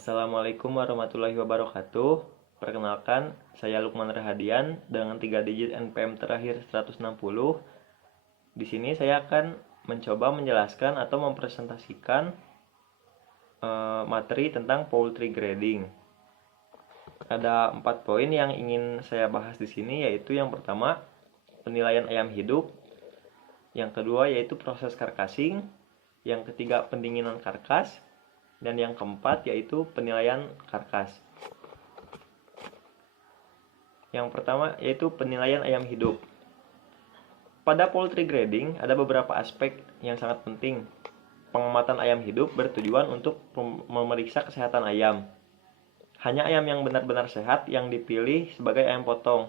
Assalamualaikum warahmatullahi wabarakatuh. Perkenalkan, saya Lukman Rahadian dengan 3 digit NPM terakhir 160. Di sini saya akan mencoba menjelaskan atau mempresentasikan materi tentang poultry grading. Ada 4 poin yang ingin saya bahas di sini, yaitu yang pertama, penilaian ayam hidup. Yang kedua yaitu proses karkasing. Yang ketiga, pendinginan karkas. Dan yang keempat yaitu penilaian karkas. Yang pertama yaitu penilaian ayam hidup. Pada poultry grading ada beberapa aspek yang sangat penting. Pengamatan ayam hidup bertujuan untuk memeriksa kesehatan ayam. Hanya ayam yang benar-benar sehat yang dipilih sebagai ayam potong.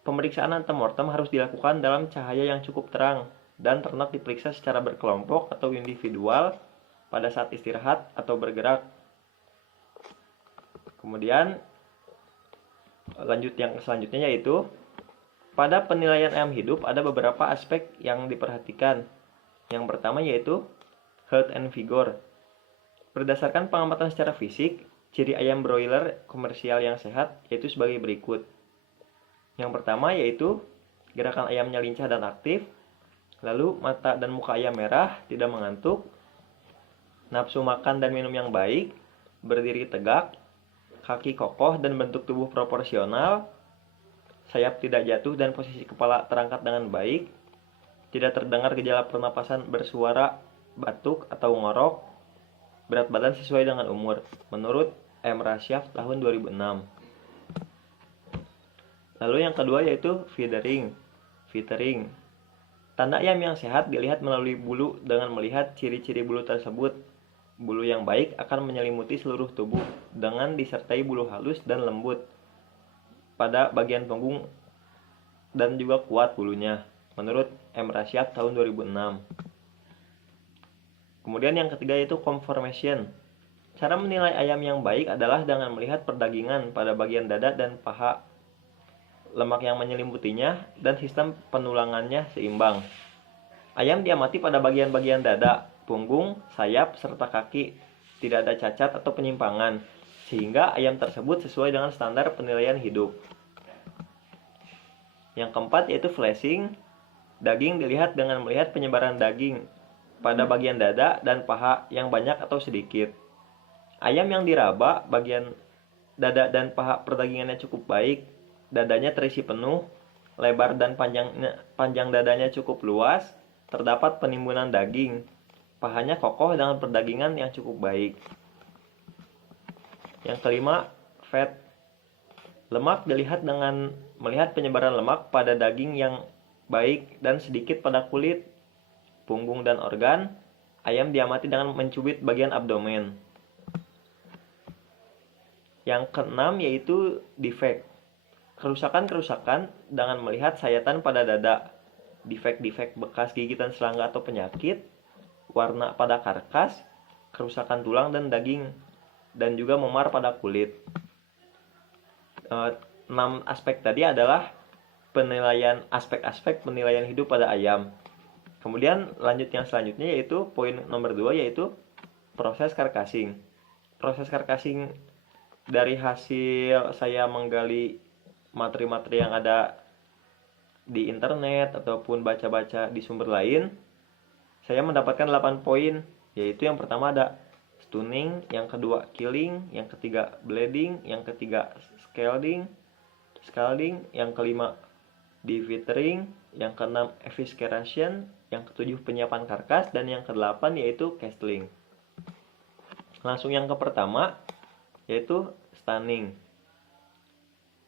Pemeriksaan antemortem harus dilakukan dalam cahaya yang cukup terang, dan ternak diperiksa secara berkelompok atau individual pada saat istirahat atau bergerak. Kemudian yang selanjutnya yaitu pada penilaian ayam hidup ada beberapa aspek yang diperhatikan. Yang pertama yaitu health and vigor. Berdasarkan pengamatan secara fisik, ciri ayam broiler komersial yang sehat yaitu sebagai berikut. Yang pertama yaitu gerakan ayamnya lincah dan aktif, lalu mata dan muka ayam merah, tidak mengantuk, nafsu makan dan minum yang baik, berdiri tegak, kaki kokoh dan bentuk tubuh proporsional, sayap tidak jatuh dan posisi kepala terangkat dengan baik, tidak terdengar gejala pernapasan bersuara, batuk atau ngorok, berat badan sesuai dengan umur, menurut M. Rasyaf tahun 2006. Lalu yang kedua yaitu feathering. Tanda ayam yang sehat dilihat melalui bulu dengan melihat ciri-ciri bulu tersebut. Bulu yang baik akan menyelimuti seluruh tubuh dengan disertai bulu halus dan lembut pada bagian punggung dan juga kuat bulunya, menurut M. Rasyaf tahun 2006. Kemudian yang ketiga yaitu conformation. Cara menilai ayam yang baik adalah dengan melihat perdagingan pada bagian dada dan paha, lemak yang menyelimutinya, dan sistem penulangannya seimbang. Ayam diamati pada bagian-bagian dada, punggung, sayap, serta kaki. Tidak ada cacat atau penyimpangan, sehingga ayam tersebut sesuai dengan standar penilaian hidup. Yang keempat yaitu flashing. Daging dilihat dengan melihat penyebaran daging pada bagian dada dan paha yang banyak atau sedikit. Ayam yang diraba bagian dada dan paha perdagingannya cukup baik, dadanya terisi penuh, lebar dan panjang dadanya cukup luas, terdapat penimbunan daging, pahanya kokoh dengan perdagingan yang cukup baik. Yang kelima, fat. Lemak dilihat dengan melihat penyebaran lemak pada daging yang baik dan sedikit pada kulit, punggung dan organ. Ayam diamati dengan mencubit bagian abdomen. Yang keenam yaitu defect. Kerusakan-kerusakan dengan melihat sayatan pada dada, defek-defek bekas gigitan serangga atau penyakit, warna pada karkas, kerusakan tulang dan daging, dan juga memar pada kulit. 6 aspek tadi adalah aspek-aspek penilaian hidup pada ayam. Kemudian lanjut yang selanjutnya yaitu poin nomor 2 yaitu proses karkasing. Proses karkasing dari hasil saya menggali materi-materi yang ada di internet ataupun baca-baca di sumber lain, saya mendapatkan 8 poin, yaitu yang pertama ada stunning, yang kedua killing, yang ketiga bleeding, yang ketiga scalding, yang kelima devitering, yang keenam evisceration, yang ketujuh penyiapan karkas, dan yang kedelapan yaitu castling. Langsung yang ke pertama yaitu stunning.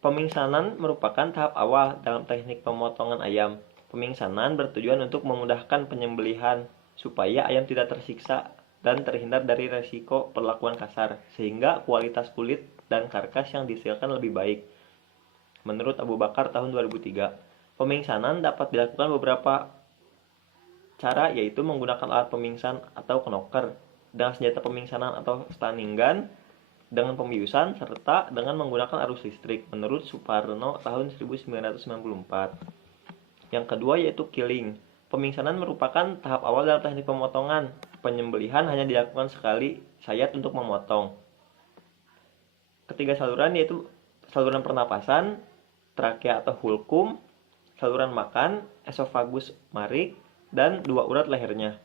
Pemingsanan merupakan tahap awal dalam teknik pemotongan ayam. Pemingsanan bertujuan untuk memudahkan penyembelihan supaya ayam tidak tersiksa dan terhindar dari resiko perlakuan kasar, sehingga kualitas kulit dan karkas yang dihasilkan lebih baik. Menurut Abu Bakar tahun 2003, pemingsanan dapat dilakukan beberapa cara, yaitu menggunakan alat pemingsan atau knocker, dengan senjata pemingsanan atau stunning gun, dengan pembiusan, serta dengan menggunakan arus listrik, menurut Suparno tahun 1994. Yang kedua yaitu killing. Pemingsanan merupakan tahap awal dalam teknik pemotongan. Penyembelihan hanya dilakukan sekali sayat untuk memotong. Ketiga saluran yaitu saluran pernapasan, trakea atau hulkum, saluran makan, esofagus marik, dan 2 urat lehernya.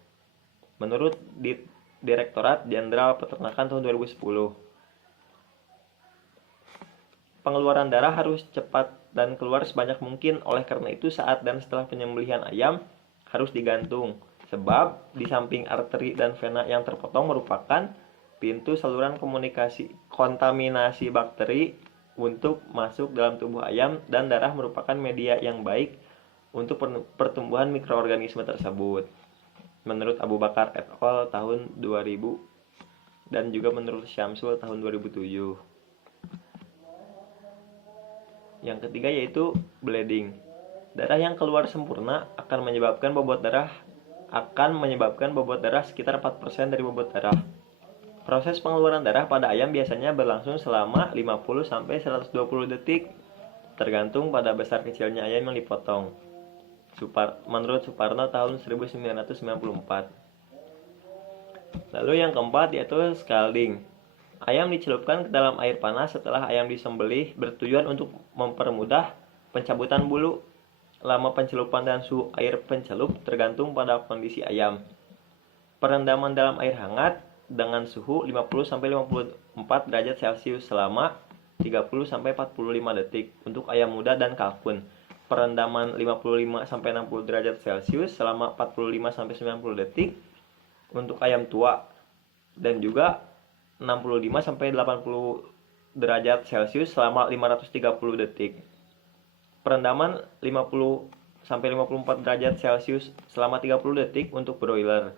Menurut Direktorat Jenderal Peternakan tahun 2010. Pengeluaran darah harus cepat dan keluar sebanyak mungkin. Oleh karena itu saat dan setelah penyembelihan ayam harus digantung. Sebab di samping arteri dan vena yang terpotong merupakan pintu saluran kontaminasi bakteri untuk masuk dalam tubuh ayam, dan darah merupakan media yang baik untuk pertumbuhan mikroorganisme tersebut. Menurut Abu Bakar et al. Tahun 2000 dan juga menurut Syamsul tahun 2007. Yang ketiga yaitu bleeding. Darah yang keluar sempurna akan menyebabkan bobot darah sekitar 4% dari bobot darah. Proses pengeluaran darah pada ayam biasanya berlangsung selama 50-120 detik, tergantung pada besar kecilnya ayam yang dipotong. Menurut Suparno tahun 1994. Lalu yang keempat yaitu scalding. Ayam dicelupkan ke dalam air panas setelah ayam disembelih bertujuan untuk mempermudah pencabutan bulu. Lama pencelupan dan suhu air pencelup tergantung pada kondisi ayam. Perendaman dalam air hangat dengan suhu 50-54 derajat Celcius selama 30-45 detik untuk ayam muda dan kalkun. Perendaman 55-60 derajat Celcius selama 45-90 detik untuk ayam tua, dan juga 65-80 derajat Celcius selama 530 detik. Perendaman 50-54 derajat Celcius selama 30 detik untuk broiler.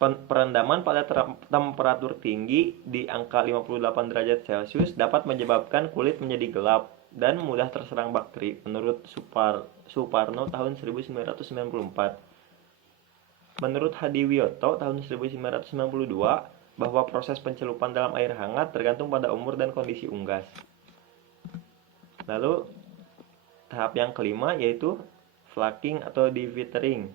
Perendaman pada temperatur tinggi di angka 58 derajat Celcius dapat menyebabkan kulit menjadi gelap dan mudah terserang bakteri, menurut Suparno tahun 1994. Menurut Hadiwiyoto tahun 1992, bahwa proses pencelupan dalam air hangat tergantung pada umur dan kondisi unggas. Lalu tahap yang kelima yaitu flaking atau devitering.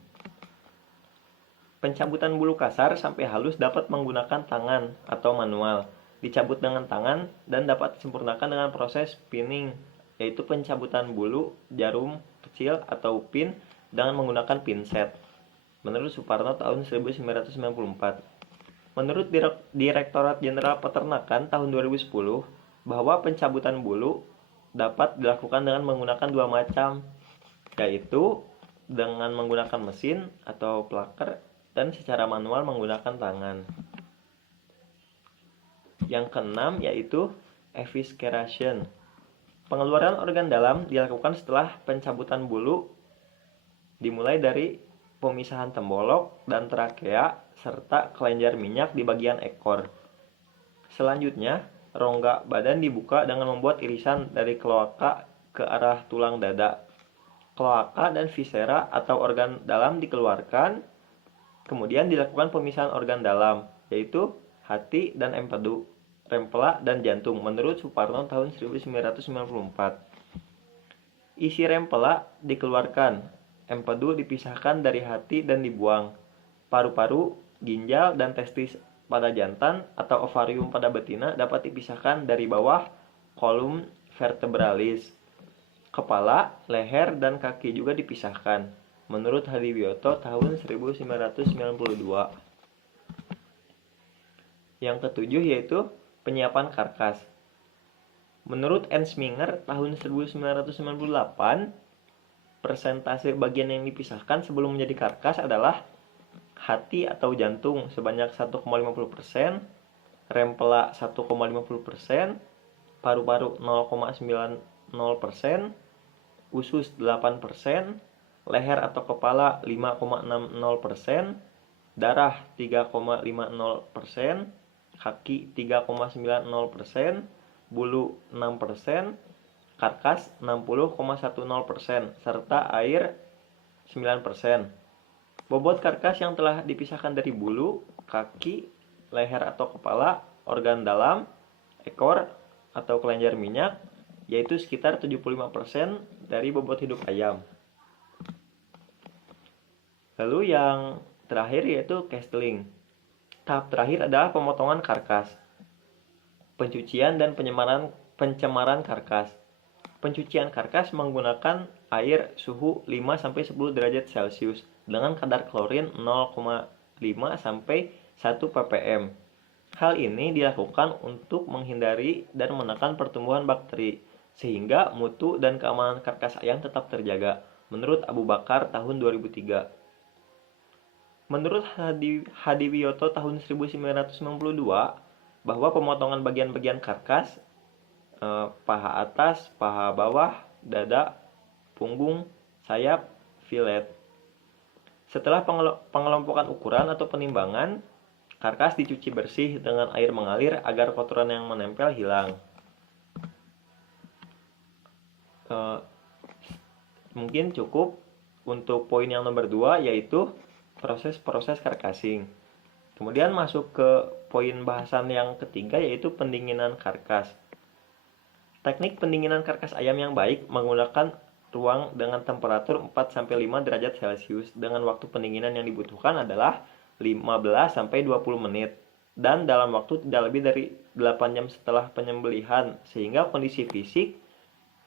Pencabutan bulu kasar sampai halus dapat menggunakan tangan atau manual. Dicabut dengan tangan dan dapat disempurnakan dengan proses pinning, yaitu pencabutan bulu jarum kecil atau pin dengan menggunakan pinset. Menurut Suparno tahun 1994. Menurut Direktorat Jenderal Peternakan tahun 2010, bahwa pencabutan bulu dapat dilakukan dengan menggunakan 2 macam, yaitu dengan menggunakan mesin atau plucker dan secara manual menggunakan tangan. Yang keenam yaitu evisceration. Pengeluaran organ dalam dilakukan setelah pencabutan bulu, dimulai dari pemisahan tembolok dan trakea serta kelenjar minyak di bagian ekor. Selanjutnya, rongga badan dibuka dengan membuat irisan dari kloaka ke arah tulang dada. Kloaka dan viscera atau organ dalam dikeluarkan. Kemudian dilakukan pemisahan organ dalam, yaitu hati dan empedu, rempela dan jantung, menurut Suparno tahun 1994. Isi rempela dikeluarkan. Empedu dipisahkan dari hati dan dibuang. Paru-paru, ginjal, dan testis pada jantan atau ovarium pada betina dapat dipisahkan dari bawah kolum vertebralis. Kepala, leher, dan kaki juga dipisahkan. Menurut Hadiwiyoto tahun 1992. Yang ketujuh yaitu penyiapan karkas. Menurut Ensminger tahun 1998, persentase bagian yang dipisahkan sebelum menjadi karkas adalah hati atau jantung sebanyak 1,50%, rempela 1,50%, paru-paru 0,90%, usus 8%, leher atau kepala 5,60%, darah 3,50%, kaki 3,90%, bulu 6%, karkas 60,10%, serta air 9%. Bobot karkas yang telah dipisahkan dari bulu, kaki, leher atau kepala, organ dalam, ekor, atau kelenjar minyak, yaitu sekitar 75% dari bobot hidup ayam. Lalu yang terakhir yaitu castling. Tahap terakhir adalah pemotongan karkas. Pencucian dan pencemaran karkas. Pencucian karkas menggunakan air suhu 5-10 derajat Celcius dengan kadar klorin 0,5 sampai 1 ppm. Hal ini dilakukan untuk menghindari dan menekan pertumbuhan bakteri, sehingga mutu dan keamanan karkas ayam tetap terjaga, menurut Abu Bakar tahun 2003. Menurut Hadiwiyoto tahun 1992, bahwa pemotongan bagian-bagian karkas, paha atas, paha bawah, dada, punggung, sayap, filet. Setelah pengelompokan ukuran atau penimbangan, karkas dicuci bersih dengan air mengalir agar kotoran yang menempel hilang. Mungkin cukup untuk poin yang nomor 2, yaitu proses karkasing. Kemudian masuk ke poin bahasan yang ketiga, yaitu pendinginan karkas. Teknik pendinginan karkas ayam yang baik menggunakan ruang dengan temperatur 4-5 derajat Celcius dengan waktu pendinginan yang dibutuhkan adalah 15-20 menit dan dalam waktu tidak lebih dari 8 jam setelah penyembelihan, sehingga kondisi fisik,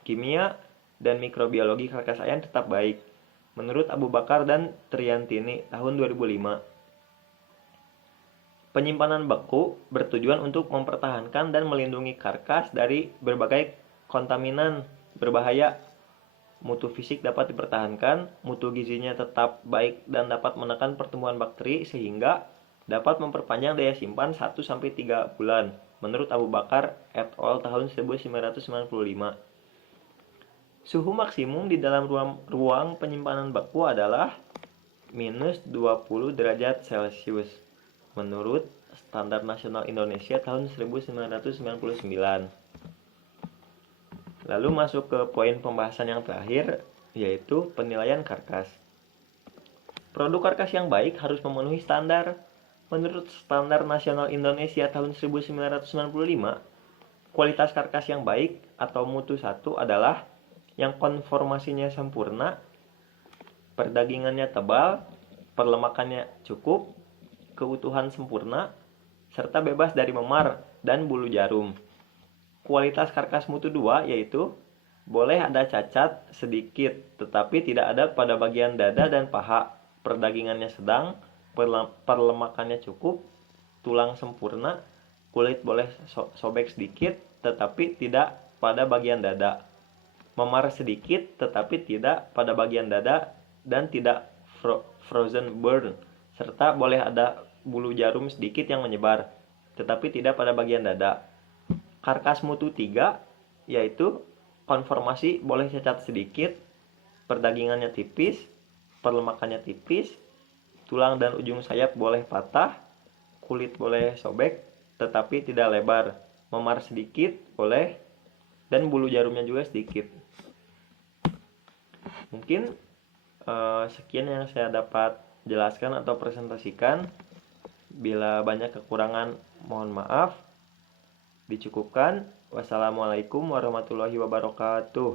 kimia, dan mikrobiologi karkas ayam tetap baik, menurut Abu Bakar dan Triantini tahun 2005. Penyimpanan beku bertujuan untuk mempertahankan dan melindungi karkas dari berbagai kontaminan berbahaya. Mutu fisik dapat dipertahankan, mutu gizinya tetap baik dan dapat menekan pertumbuhan bakteri sehingga dapat memperpanjang daya simpan 1-3 bulan, menurut Abu Bakar et al. Tahun 1995. Suhu maksimum di dalam ruang penyimpanan beku adalah minus 20 derajat Celcius, menurut Standar Nasional Indonesia tahun 1999. Lalu masuk ke poin pembahasan yang terakhir, yaitu penilaian karkas. Produk karkas yang baik harus memenuhi standar. Menurut Standar Nasional Indonesia tahun 1995, kualitas karkas yang baik atau mutu 1 adalah yang konformasinya sempurna, perdagingannya tebal, perlemakannya cukup, keutuhan sempurna, serta bebas dari memar dan bulu jarum. Kualitas karkas mutu 2 yaitu boleh ada cacat sedikit tetapi tidak ada pada bagian dada dan paha, perdagingannya sedang, perlemakannya cukup, tulang sempurna, kulit boleh sobek sedikit tetapi tidak pada bagian dada, memar sedikit tetapi tidak pada bagian dada dan tidak frozen burn, serta boleh ada bulu jarum sedikit yang menyebar tetapi tidak pada bagian dada. Karkas mutu 3 yaitu konformasi boleh cacat sedikit, perdagingannya tipis, perlemakannya tipis, tulang dan ujung sayap boleh patah, kulit boleh sobek tetapi tidak lebar, memar sedikit boleh, dan bulu jarumnya juga sedikit. Mungkin sekian yang saya dapat jelaskan atau presentasikan. Bila banyak kekurangan mohon maaf. Dicukupkan. Wassalamualaikum warahmatullahi wabarakatuh.